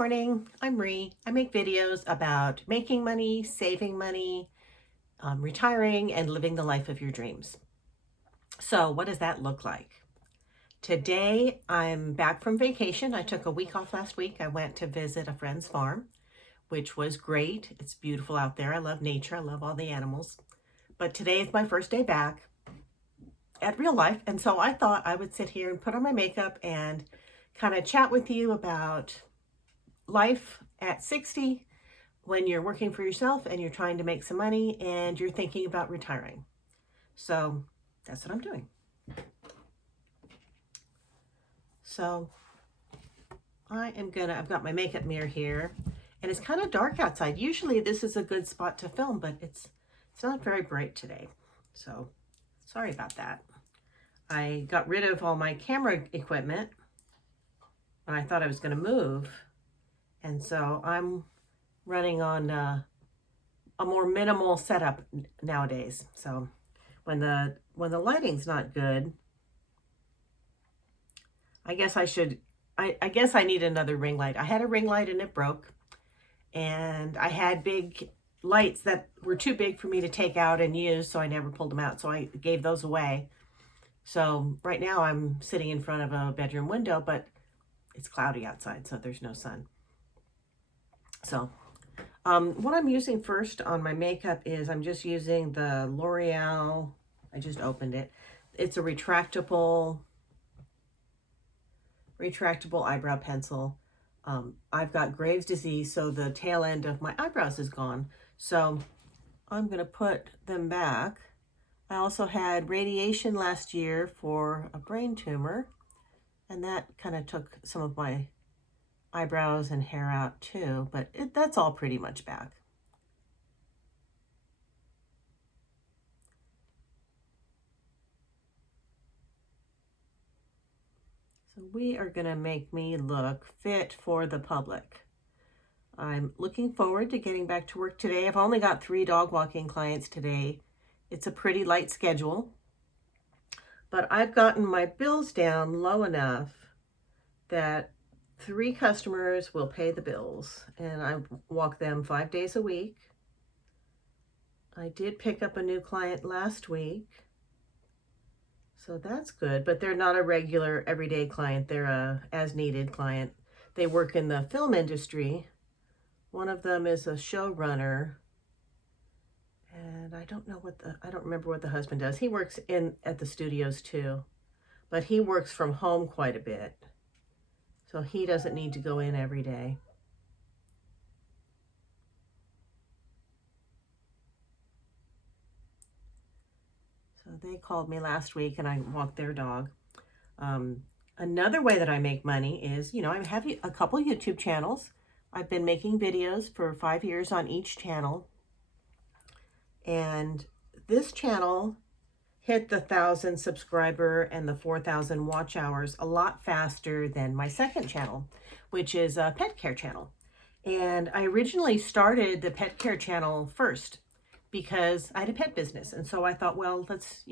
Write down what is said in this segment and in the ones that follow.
morning, I'm Ree. I make videos about making money, saving money, retiring, and living the life of your dreams. So what does that look like? Today, I'm back from vacation. I took a week off last week. I went to visit a friend's farm, which was great. It's beautiful out there. I love nature. I love all the animals. But today is my first day back at real life. And so I thought I would sit here and put on my makeup and kind of chat with you about life at 60 when you're working for yourself and you're trying to make some money and you're thinking about retiring. So that's what I'm doing. So I've got my makeup mirror here and it's kind of dark outside. Usually this is a good spot to film, but it's not very bright today. So sorry about that. I got rid of all my camera equipment and I thought I was going to move. And so I'm running on a more minimal setup nowadays. So when the lighting's not good, I guess I need another ring light. I had a ring light and it broke. And I had big lights that were too big for me to take out and use, so I never pulled them out. So I gave those away. So right now I'm sitting in front of a bedroom window, but it's cloudy outside, so there's no sun. So what I'm using first on my makeup is I'm just using the L'Oreal. I just opened it. It's a retractable eyebrow pencil. I've got Graves' disease, so the tail end of my eyebrows is gone. So I'm going to put them back. I also had radiation last year for a brain tumor, and that kind of took some of my eyebrows and hair out too, but that's all pretty much back. So we are going to make me look fit for the public. I'm looking forward to getting back to work today. I've only got 3 dog walking clients today. It's a pretty light schedule, but I've gotten my bills down low enough that 3 customers will pay the bills, and I walk them 5 days a week. I did pick up a new client last week, so that's good, but they're not a regular everyday client. They're a as-needed client. They work in the film industry. One of them is a showrunner, and I don't remember what the husband does. He works at the studios too, but he works from home quite a bit. So he doesn't need to go in every day. So they called me last week and I walked their dog. Another way that I make money is, I have a couple YouTube channels. I've been making videos for 5 years on each channel. And this channel hit the 1,000 subscriber and the 4,000 watch hours a lot faster than my second channel, which is a pet care channel. And I originally started the pet care channel first because I had a pet business. And so I thought, well, let's,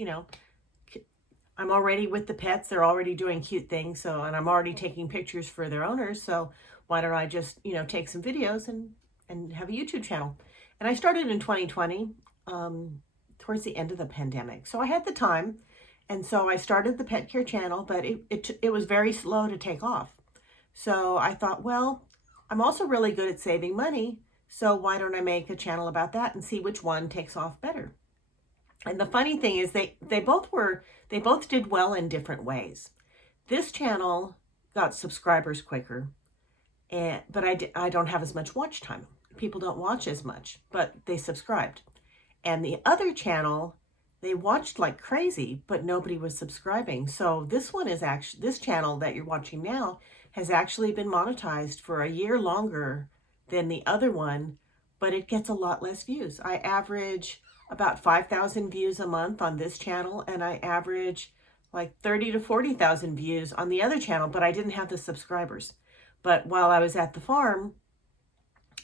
I'm already with the pets. They're already doing cute things. And I'm already taking pictures for their owners. So why don't I just, take some videos and have a YouTube channel? And I started in 2020. Towards the end of the pandemic. So I had the time. And so I started the pet care channel, but it was very slow to take off. So I thought, well, I'm also really good at saving money. So why don't I make a channel about that and see which one takes off better? And the funny thing is they both did well in different ways. This channel got subscribers quicker, but I don't have as much watch time. People don't watch as much, but they subscribed. And the other channel, they watched like crazy, but nobody was subscribing. So this channel that you're watching now has actually been monetized for a year longer than the other one, but it gets a lot less views. I average about 5,000 views a month on this channel, and I average like 30 to 40,000 views on the other channel, but I didn't have the subscribers. But while I was at the farm,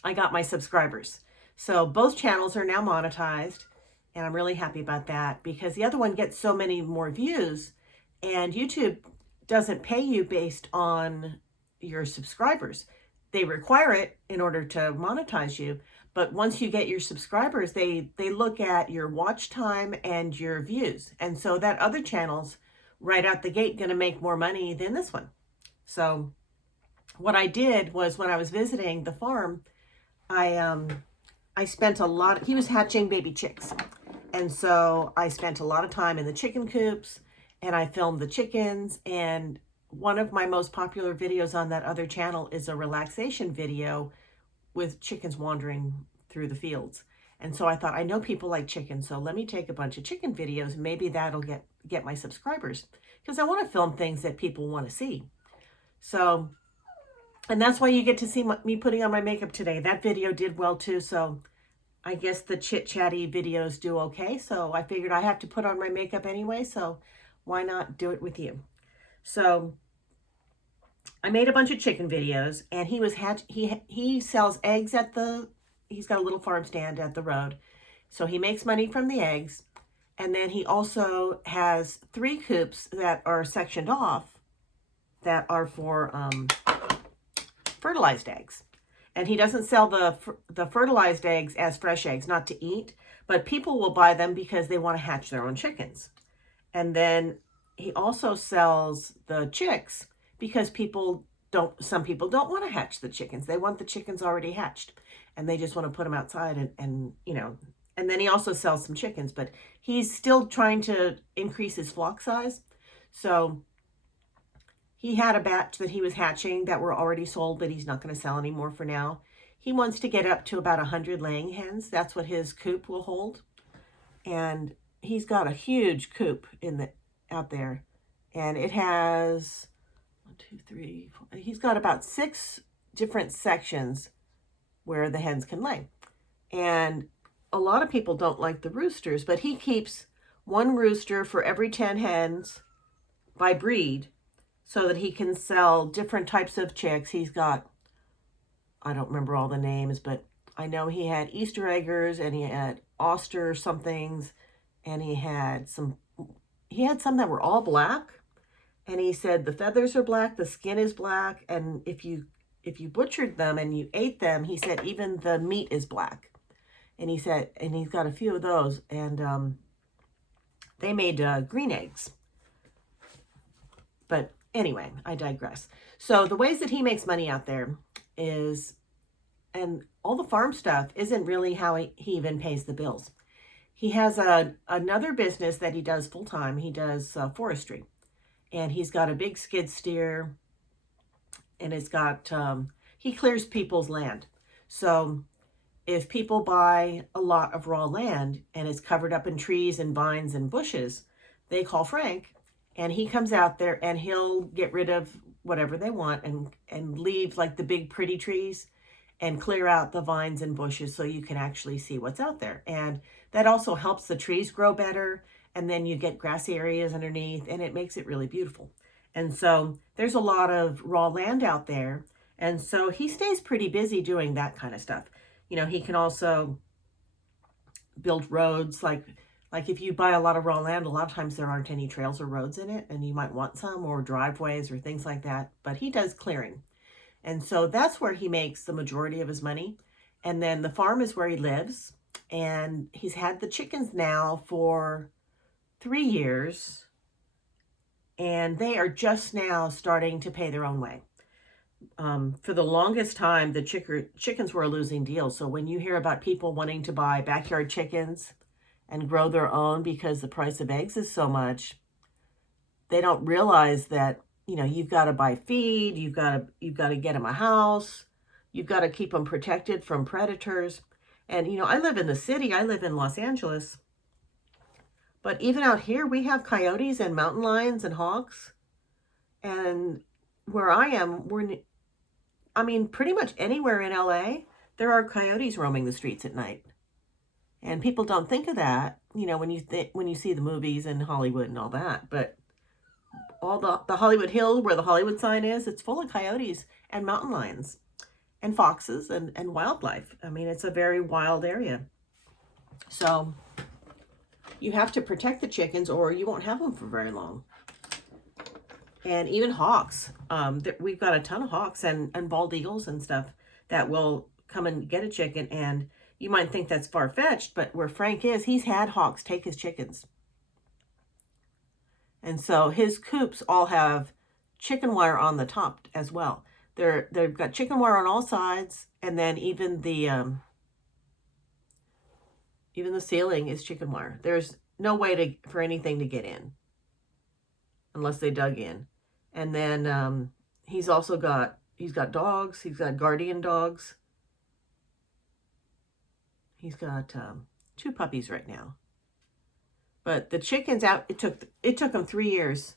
I got my subscribers. So both channels are now monetized, and I'm really happy about that because the other one gets so many more views, and YouTube doesn't pay you based on your subscribers. they require it in order to monetize you. But once you get your subscribers, they look at your watch time and your views. And so that other channel's right out the gate going to make more money than this one. So what I did was, when I was visiting the farm, I spent a lot, he was hatching baby chicks. And so I spent a lot of time in the chicken coops, and I filmed the chickens. And one of my most popular videos on that other channel is a relaxation video with chickens wandering through the fields. And so I thought, I know people like chickens, so let me take a bunch of chicken videos. Maybe that'll get my subscribers, because I want to film things that people want to see. So, and that's why you get to see me putting on my makeup today. That video did well too, so I guess the chit-chatty videos do okay. So I figured I have to put on my makeup anyway, so why not do it with you? So I made a bunch of chicken videos, and he sells eggs at he's got a little farm stand at the road. So he makes money from the eggs. And then he also has 3 coops that are sectioned off that are for fertilized eggs. And he doesn't sell the fertilized eggs as fresh eggs, not to eat, but people will buy them because they want to hatch their own chickens. And then he also sells the chicks because some people don't want to hatch the chickens. They want the chickens already hatched, and they just want to put them outside and you know. And then he also sells some chickens, but he's still trying to increase his flock size. So he had a batch that he was hatching that were already sold, but he's not going to sell anymore for now. He wants to get up to about 100 laying hens. That's what his coop will hold. And he's got a huge coop out there. And it has 1, 2, 3, 4. He's got about 6 different sections where the hens can lay. And a lot of people don't like the roosters, but he keeps 1 rooster for every 10 hens by breed, so that he can sell different types of chicks. He's got, I don't remember all the names, but I know he had Easter eggers, and he had Oster somethings, and he had some that were all black. And he said the feathers are black, the skin is black, and if you butchered them and you ate them, he said even the meat is black. And he said, and he's got a few of those, and they made green eggs. But anyway, I digress. So the ways that he makes money out there is, and all the farm stuff isn't really how he even pays the bills. He has another business that he does full time. He does forestry, and he's got a big skid steer, and it's got, he clears people's land. So if people buy a lot of raw land and it's covered up in trees and vines and bushes, they call Frank, and he comes out there and he'll get rid of whatever they want and leave like the big pretty trees and clear out the vines and bushes so you can actually see what's out there. And that also helps the trees grow better, and then you get grassy areas underneath, and it makes it really beautiful. And so there's a lot of raw land out there, and so he stays pretty busy doing that kind of stuff. You know, he can also build roads, like if you buy a lot of raw land, a lot of times there aren't any trails or roads in it, and you might want some, or driveways or things like that. But he does clearing. And so that's where he makes the majority of his money. And then the farm is where he lives. And he's had the chickens now for 3 years. And they are just now starting to pay their own way. For the longest time, the chickens were a losing deal. So when you hear about people wanting to buy backyard chickens and grow their own because the price of eggs is so much, they don't realize that, you know, you've got to buy feed, you've got to get them a house, you've got to keep them protected from predators. And, you know, I live in the city, I live in Los Angeles, but even out here we have coyotes and mountain lions and hawks. And where I am, pretty much anywhere in LA, there are coyotes roaming the streets at night. And people don't think of that, you know, when you see the movies in Hollywood and all that. But all the Hollywood Hills, where the Hollywood sign is, it's full of coyotes and mountain lions and foxes and wildlife. I mean, it's a very wild area. So you have to protect the chickens or you won't have them for very long. and even hawks. We've got a ton of hawks and bald eagles and stuff that will come and get a chicken. And you might think that's far-fetched, but where Frank is, he's had hawks take his chickens. And so his coops all have chicken wire on the top as well. They've got chicken wire on all sides, and then even the ceiling is chicken wire. There's no way for anything to get in unless they dug in. And then he's got dogs. He's got guardian dogs. He's got 2 puppies right now. But the chickens out, it took them 3 years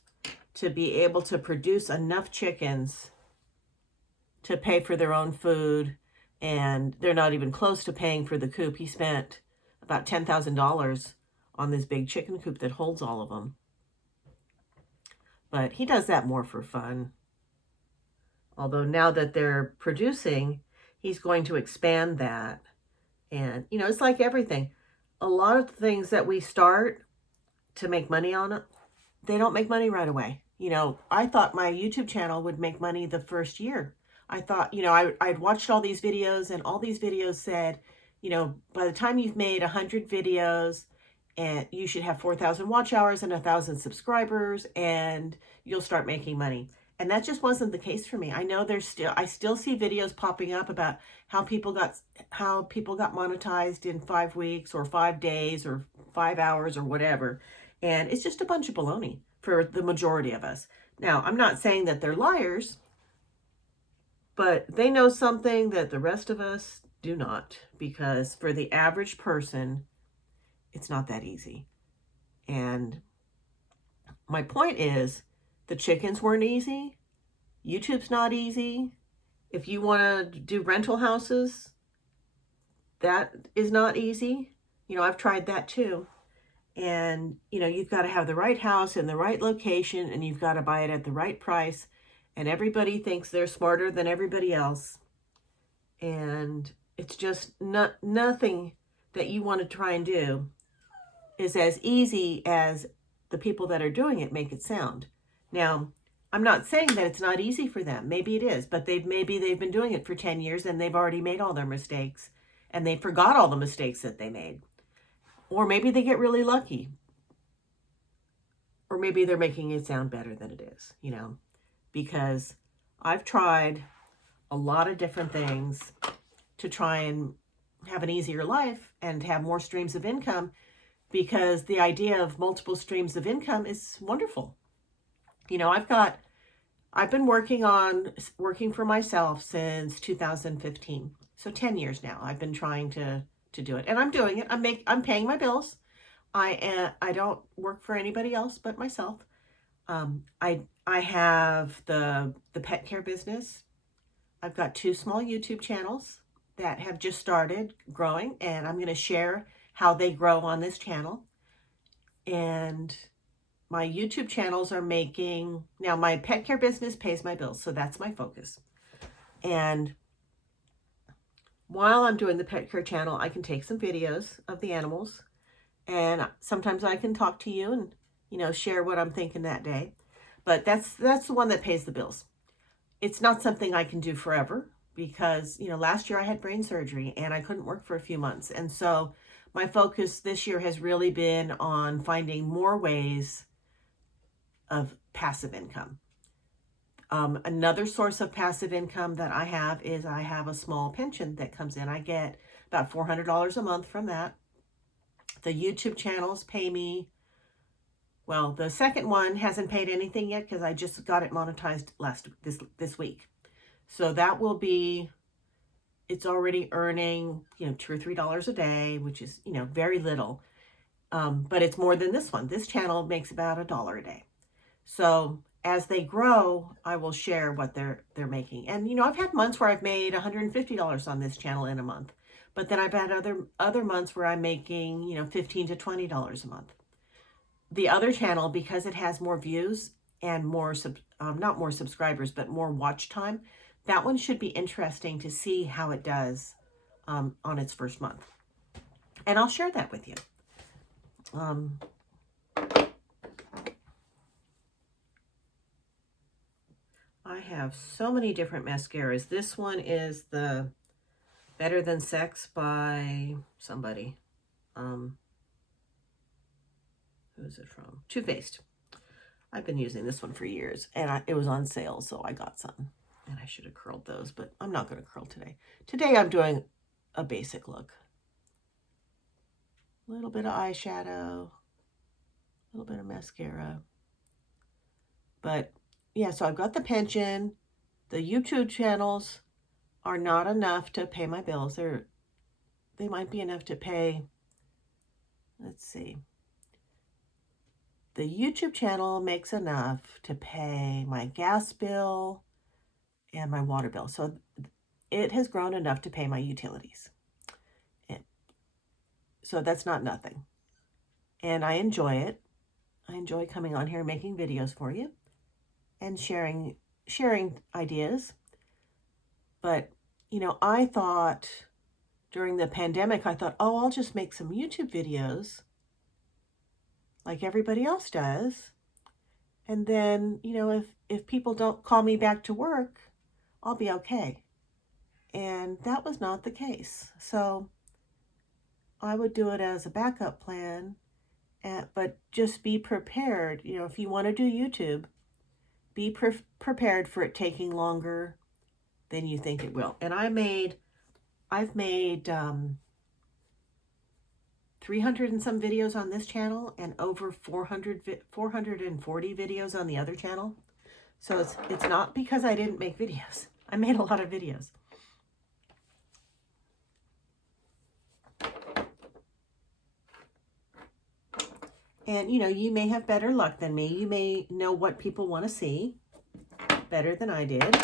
to be able to produce enough chickens to pay for their own food, and they're not even close to paying for the coop. He spent about $10,000 on this big chicken coop that holds all of them. But he does that more for fun. Although now that they're producing, he's going to expand that. And, you know, it's like everything. A lot of things that we start to make money on it, they don't make money right away. You know, I thought my YouTube channel would make money the first year. I thought, you know, I'd watched all these videos, and all these videos said, you know, by the time you've made 100 videos, and you should have 4,000 watch hours and 1,000 subscribers, and you'll start making money. And that just wasn't the case for me. I know I still see videos popping up about how people got monetized in 5 weeks or 5 days or 5 hours or whatever. And it's just a bunch of baloney for the majority of us. Now, I'm not saying that they're liars, but they know something that the rest of us do not, because for the average person, it's not that easy. And my point is, the chickens weren't easy. YouTube's not easy. If you want to do rental houses, that is not easy. You know, I've tried that too. And, you know, you've got to have the right house in the right location, and you've got to buy it at the right price. And everybody thinks they're smarter than everybody else. And it's just nothing that you want to try and do is as easy as the people that are doing it make it sound. Now, I'm not saying that it's not easy for them. Maybe it is, but maybe they've been doing it for 10 years and they've already made all their mistakes, and they forgot all the mistakes that they made. Or maybe they get really lucky. Or maybe they're making it sound better than it is, you know, because I've tried a lot of different things to try and have an easier life and have more streams of income, because the idea of multiple streams of income is wonderful. You know, I've been working for myself since 2015. So 10 years now. I've been trying to do it, and I'm doing it. I'm paying my bills. I don't work for anybody else but myself. I have the pet care business. I've got 2 small YouTube channels that have just started growing, and I'm going to share how they grow on this channel. And my YouTube channels are making, now my pet care business pays my bills, so that's my focus. And while I'm doing the pet care channel, I can take some videos of the animals, and sometimes I can talk to you and, you know, share what I'm thinking that day. But that's the one that pays the bills. It's not something I can do forever, because, you know, last year I had brain surgery and I couldn't work for a few months. And so my focus this year has really been on finding more ways of passive income. Another source of passive income that I have is I have a small pension that comes in. I get about $400 a month from that. The YouTube channels pay me, well, the second one hasn't paid anything yet because I just got it monetized this week. So that will be, it's already earning, you know, $2 or $3 a day, which is, you know, very little. But it's more than this one. This channel makes about $1 a day. So as they grow, I will share what they're making. And, you know, I've had months where I've made $150 on this channel in a month. But then I've had other months where I'm making, you know, $15 to $20 a month. The other channel, because it has more views and more, not more subscribers, but more watch time, that one should be interesting to see how it does on its first month. And I'll share that with you. have so many different mascaras. This one is the Better Than Sex by somebody. Who is it from? Too Faced. I've been using this one for years, and it was on sale, so I got some. And I should have curled those, but I'm not going to curl today. Today I'm doing a basic look. A little bit of eyeshadow, a little bit of mascara. But yeah, so I've got the pension. The YouTube channels are not enough to pay my bills. They might be enough to pay, let's see. The YouTube channel makes enough to pay my gas bill and my water bill. So it has grown enough to pay my utilities. And so that's not nothing. And I enjoy it. I enjoy coming on here making videos for you and sharing ideas. But, you know, I thought during the pandemic, I thought, oh, I'll just make some YouTube videos like everybody else does. And then, you know, if people don't call me back to work, I'll be okay. And that was not the case. So I would do it as a backup plan, but just be prepared. You know, if you want to do YouTube, be prepared for it taking longer than you think it will. And I've made 300 and some videos on this channel and over 440 videos on the other channel. So it's not because I didn't make videos. I made a lot of videos. And, you know, you may have better luck than me. You may know what people want to see better than I did.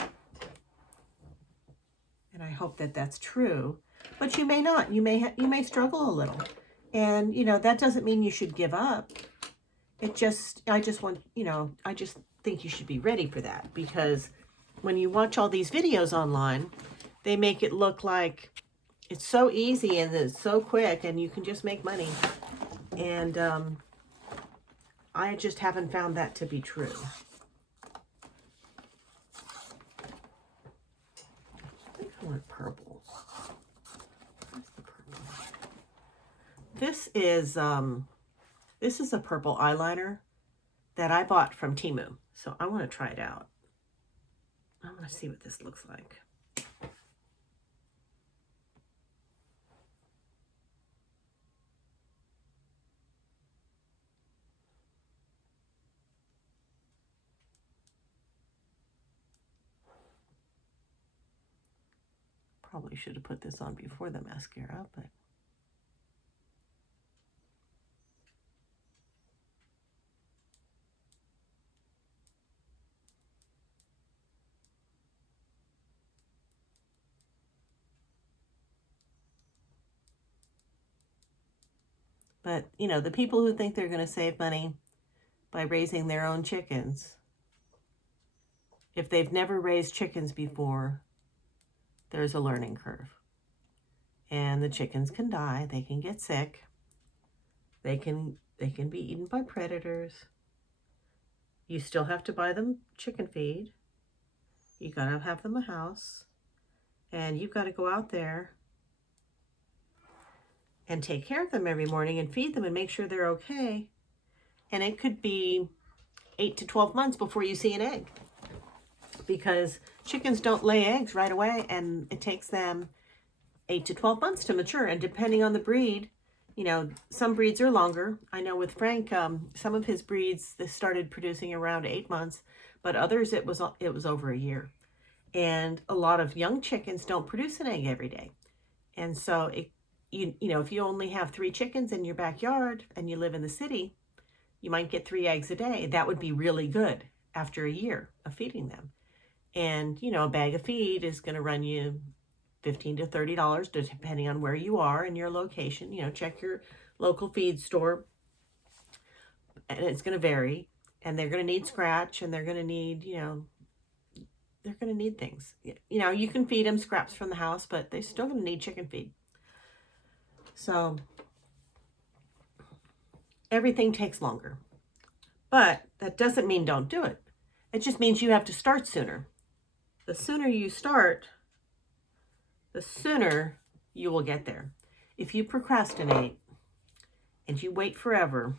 And I hope that that's true. But you may not. You may struggle a little. And, you know, that doesn't mean you should give up. I just think you should be ready for that, because when you watch all these videos online, they make it look like it's so easy and it's so quick and you can just make money. And I just haven't found that to be true. I think I want purple. Where's the purple? This is a purple eyeliner that I bought from Temu. So I want to try it out. I want to see what this looks like. Probably should have put this on before the mascara, but you know, the people who think they're going to save money by raising their own chickens, if they've never raised chickens before, there's a learning curve. And the chickens can die, they can get sick, they can be eaten by predators. You still have to buy them chicken feed. You got to have them a house. And you've got to go out there and take care of them every morning and feed them and make sure they're okay. And it could be 8 to 12 months before you see an egg, because chickens don't lay eggs right away, and it takes them 8 to 12 months to mature. And depending on the breed, you know, some breeds are longer. I know with Frank, some of his breeds, they started producing around 8 months, but others it was over a year. And a lot of young chickens don't produce an egg every day. And so you know, if you only have 3 chickens in your backyard and you live in the city, you might get 3 eggs a day. That would be really good after a year of feeding them. And, you know, a bag of feed is going to run you $15 to $30, depending on where you are and your location. You know, check your local feed store, and it's going to vary. And they're going to need scratch, and they're going to need, you know, they're going to need things. You know, you can feed them scraps from the house, but they're still going to need chicken feed. So everything takes longer. But that doesn't mean don't do it. It just means you have to start sooner. the sooner you start, the sooner you will get there. If you procrastinate and you wait forever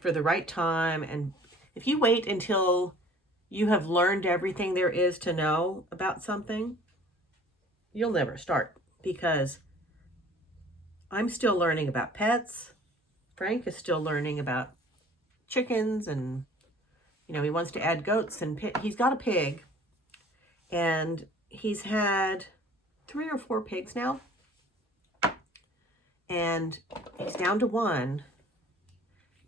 for the right time, and if you wait until you have learned everything there is to know about something, you'll never start, because I'm still learning about pets. Frank is still learning about chickens, and he wants to add goats, and he's got a pig, and he's had 3 or 4 pigs now, and he's down to 1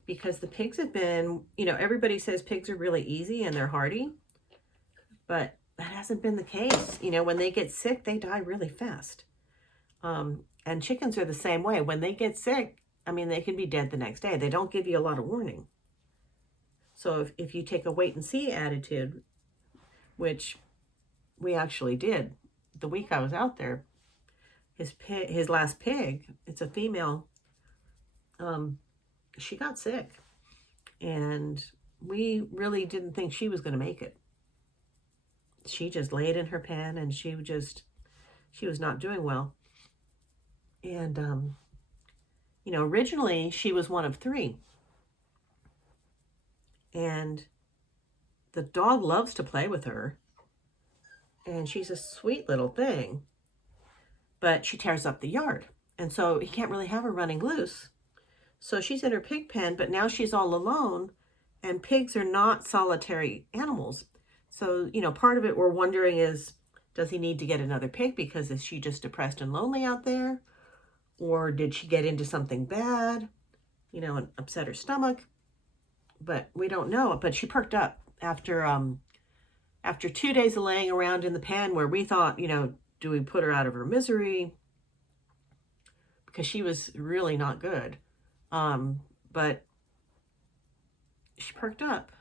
because the pigs have been, everybody says pigs are really easy and they're hardy, but that hasn't been the case. When they get sick, they die really fast. And chickens are the same way. When they get sick, they can be dead the next day. They don't give you a lot of warning. So if you take a wait and see attitude, which we actually did the week I was out there, his last pig, it's a female, she got sick, and we really didn't think she was going to make it. She just laid in her pen, and she was not doing well. And, originally she was one of 3. And the dog loves to play with her. And she's a sweet little thing. But she tears up the yard. And so he can't really have her running loose. So she's in her pig pen, but now she's all alone. And pigs are not solitary animals. So, part of it we're wondering is, does he need to get another pig because is she just depressed and lonely out there? Or did she get into something bad, and upset her stomach? But we don't know. But she perked up after 2 days of laying around in the pen, where we thought, do we put her out of her misery? Because she was really not good. But she perked up,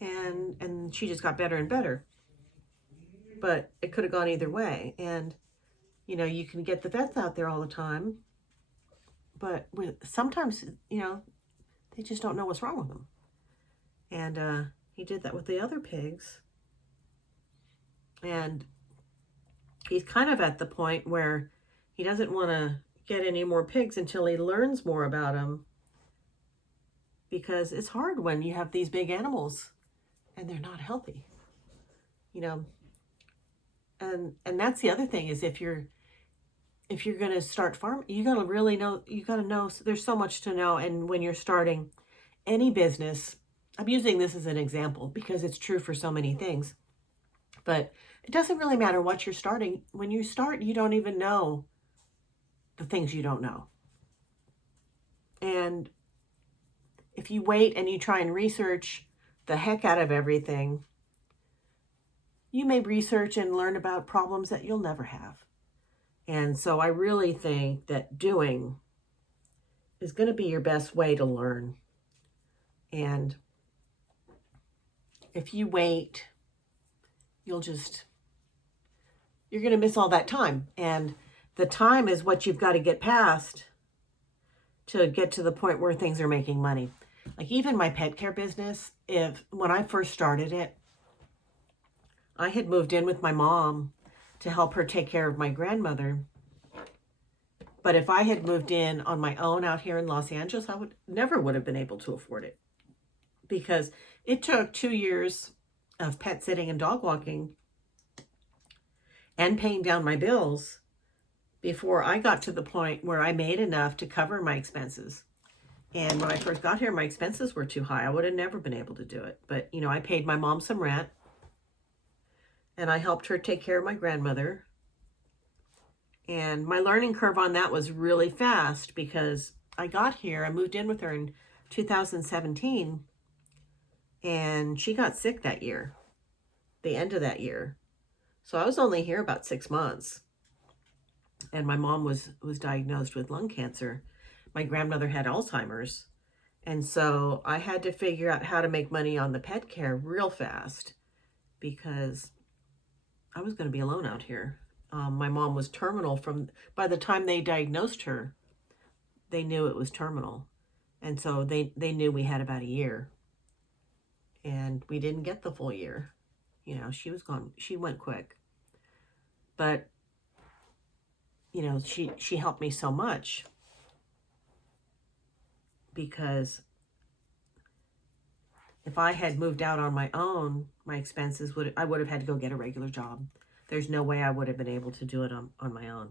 and she just got better and better. But it could have gone either way. And you can get the vets out there all the time, but sometimes, they just don't know what's wrong with them. And he did that with the other pigs. And he's kind of at the point where he doesn't want to get any more pigs until he learns more about them, because it's hard when you have these big animals and they're not healthy, and that's the other thing, is if you're going to start farming, you got to really know, there's so much to know. And when you're starting any business, I'm using this as an example because it's true for so many things, but it doesn't really matter what you're starting. When you start, you don't even know the things you don't know. And if you wait and you try and research the heck out of everything, you may research and learn about problems that you'll never have. And so I really think that doing is going to be your best way to learn. And if you wait, you're going to miss all that time. And the time is what you've got to get past to get to the point where things are making money. Like even my pet care business, when I first started it, I had moved in with my mom to help her take care of my grandmother. But if I had moved in on my own out here in Los Angeles, I never would have been able to afford it, because it took 2 years of pet sitting and dog walking and paying down my bills before I got to the point where I made enough to cover my expenses. And when I first got here, my expenses were too high. I would have never been able to do it. But, I paid my mom some rent, and I helped her take care of my grandmother. And my learning curve on that was really fast, because I moved in with her in 2017, and she got sick that year, the end of that year. So I was only here about 6 months, and my mom was diagnosed with lung cancer. My grandmother had Alzheimer's. And so I had to figure out how to make money on the pet care real fast, because I was going to be alone out here. My mom was terminal by the time they diagnosed her, they knew it was terminal. And so they knew we had about a year, and we didn't get the full year. You know, she was gone. She went quick. But, you know, she helped me so much because if I had moved out on my own, my expenses I would have had to go get a regular job. There's no way I would have been able to do it on my own.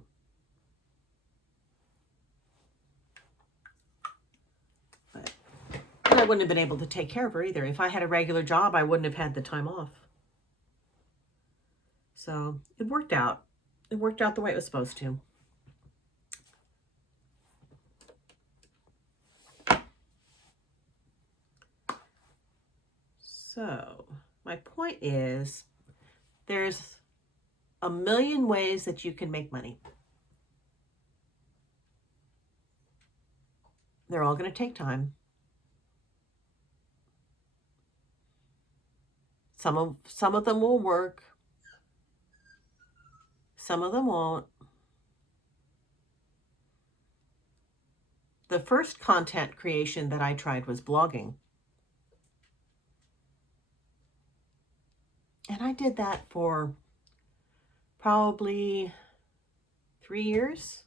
But I wouldn't have been able to take care of her either. If I had a regular job, I wouldn't have had the time off. So it worked out. It worked out the way it was supposed to. So my point is, there's a million ways that you can make money. They're all going to take time. Some of them will work. Some of them won't. The first content creation that I tried was blogging. And I did that for probably 3 years.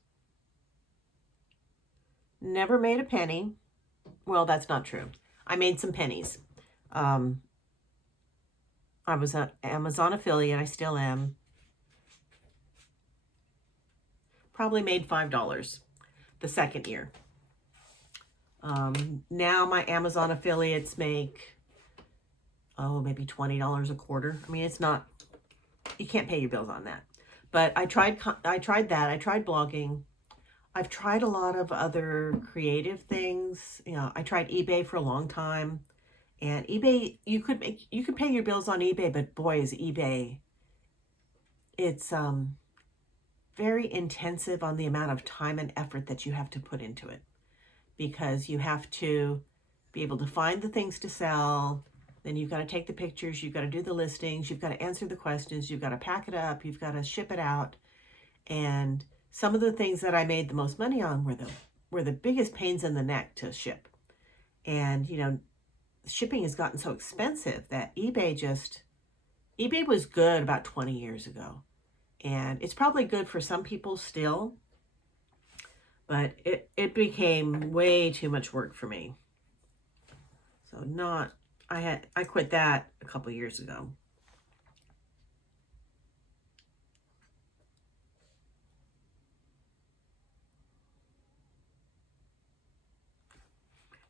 Never made a penny. Well, that's not true. I made some pennies. I was an Amazon affiliate. I still am. Probably made $5 the second year. Now my Amazon affiliates make, maybe $20 a quarter. I mean, it's not, you can't pay your bills on that. But I tried that. I tried blogging. I've tried a lot of other creative things. You know, I tried eBay for a long time. And eBay, you could pay your bills on eBay, but boy, is eBay, it's very intensive on the amount of time and effort that you have to put into it, because you have to be able to find the things to sell. Then you've got to take the pictures, you've got to do the listings, you've got to answer the questions, you've got to pack it up, you've got to ship it out. And some of the things that I made the most money on were the biggest pains in the neck to ship. And, you know, shipping has gotten so expensive that eBay was good about 20 years ago. And it's probably good for some people still, but it became way too much work for me. So I quit that a couple years ago.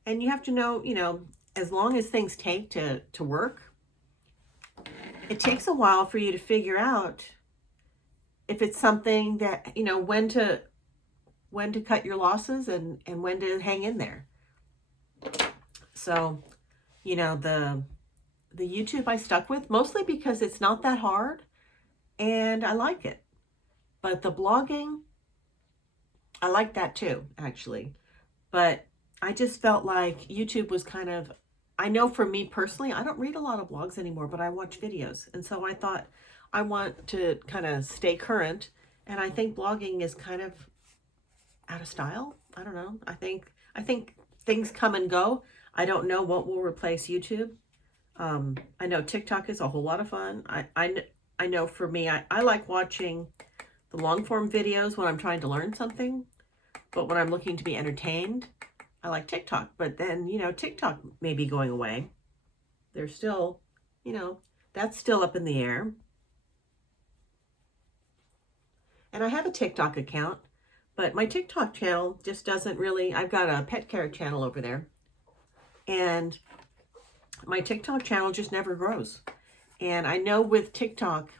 And you have to know, you know, as long as things take to work, it takes a while for you to figure out if it's something that, you know, when to cut your losses and when to hang in there. So, you know, the YouTube I stuck with mostly because it's not that hard and I like it. But the blogging, I like that too, actually. But I just felt like YouTube was kind of, I know for me personally, I don't read a lot of blogs anymore, but I watch videos. And so I thought I want to kind of stay current. And I think blogging is kind of out of style. I don't know. I think things come and go. I don't know what will replace YouTube. I know TikTok is a whole lot of fun. I know for me, I like watching the long form videos when I'm trying to learn something. But when I'm looking to be entertained, I like TikTok. But then, you know, TikTok may be going away. There's still, you know, that's still up in the air. And I have a TikTok account, but my TikTok channel just doesn't really, I've got a pet care channel over there. And my TikTok channel just never grows. And I know with TikTok,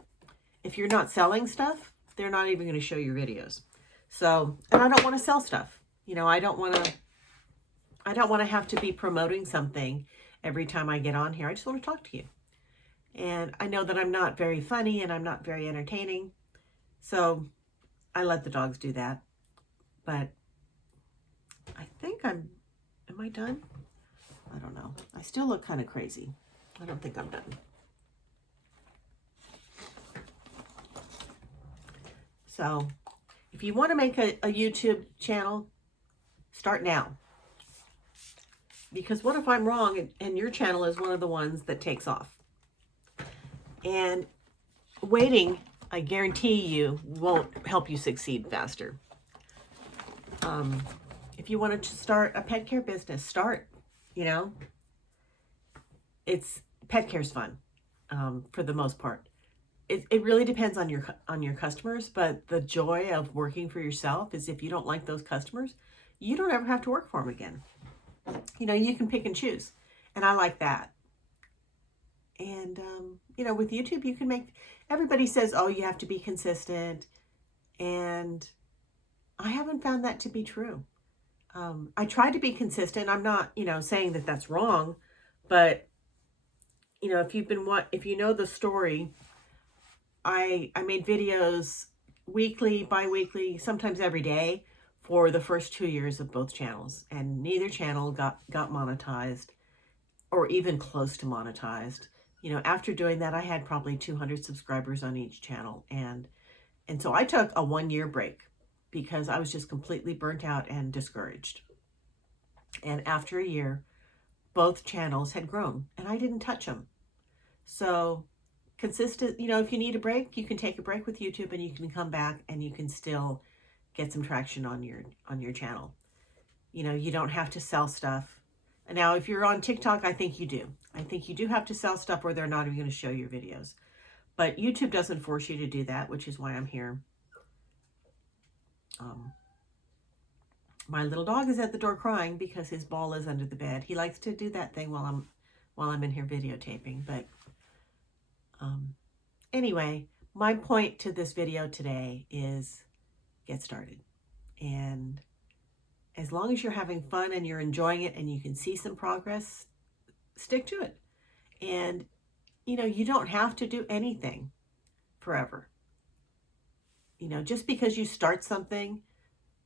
if you're not selling stuff, they're not even going to show your videos. So, and I don't want to sell stuff. You know, I don't want to have to be promoting something every time I get on here. I just want to talk to you. And I know that I'm not very funny and I'm not very entertaining. So I let the dogs do that. But I think am I done? I don't know. I still look kind of crazy. I don't think I'm done. So if you want to make a YouTube channel, start now. Because what if I'm wrong and your channel is one of the ones that takes off? And waiting, I guarantee you, won't help you succeed faster. If you want to start a pet care business, start. You know, pet care's fun, for the most part. It really depends on your customers, but the joy of working for yourself is if you don't like those customers, you don't ever have to work for them again. You know, you can pick and choose, and I like that. And you know, with YouTube, you can make. Everybody says, "Oh, you have to be consistent," and I haven't found that to be true. I try to be consistent. I'm not, you know, saying that that's wrong, but you know, if you know the story, I made videos weekly, bi-weekly, sometimes every day for the first 2 years of both channels, and neither channel got monetized or even close to monetized. You know, after doing that, I had probably 200 subscribers on each channel, and so I took a 1-year break because I was just completely burnt out and discouraged. And after a year, both channels had grown, and I didn't touch them. So consistent, you know, if you need a break, you can take a break with YouTube and you can come back and you can still get some traction on your channel. You know, you don't have to sell stuff. And now if you're on TikTok, I think you do. I think you do have to sell stuff or they're not even going to show your videos. But YouTube doesn't force you to do that, which is why I'm here. My little dog is at the door crying because his ball is under the bed. He likes to do that thing while I'm in here videotaping. But anyway, my point to this video today is get started. And as long as you're having fun and you're enjoying it and you can see some progress, stick to it. And, you know, you don't have to do anything forever. You know, just because you start something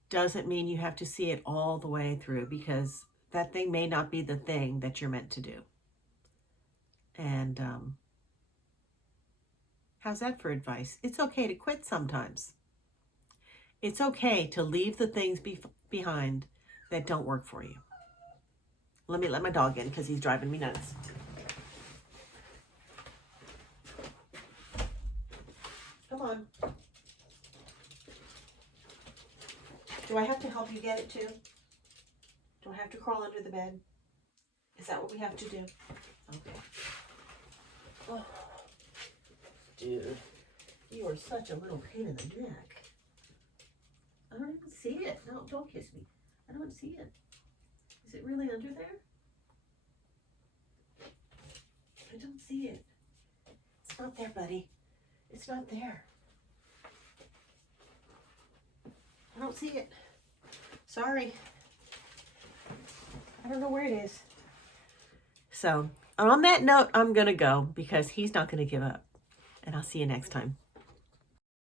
doesn't mean you have to see it all the way through, because that thing may not be the thing that you're meant to do. And how's that for advice? It's okay to quit sometimes. It's okay to leave the things behind that don't work for you. Let me let my dog in because he's driving me nuts. Come on. Do I have to help you get it too? Do I have to crawl under the bed? Is that what we have to do? Okay. Oh, dude, you are such a little pain in the neck. I don't even see it. No, don't kiss me. I don't see it. Is it really under there? I don't see it. It's not there, buddy. It's not there. I don't see it. Sorry. I don't know where it is. So, on that note, I'm going to go because he's not going to give up. And I'll see you next time.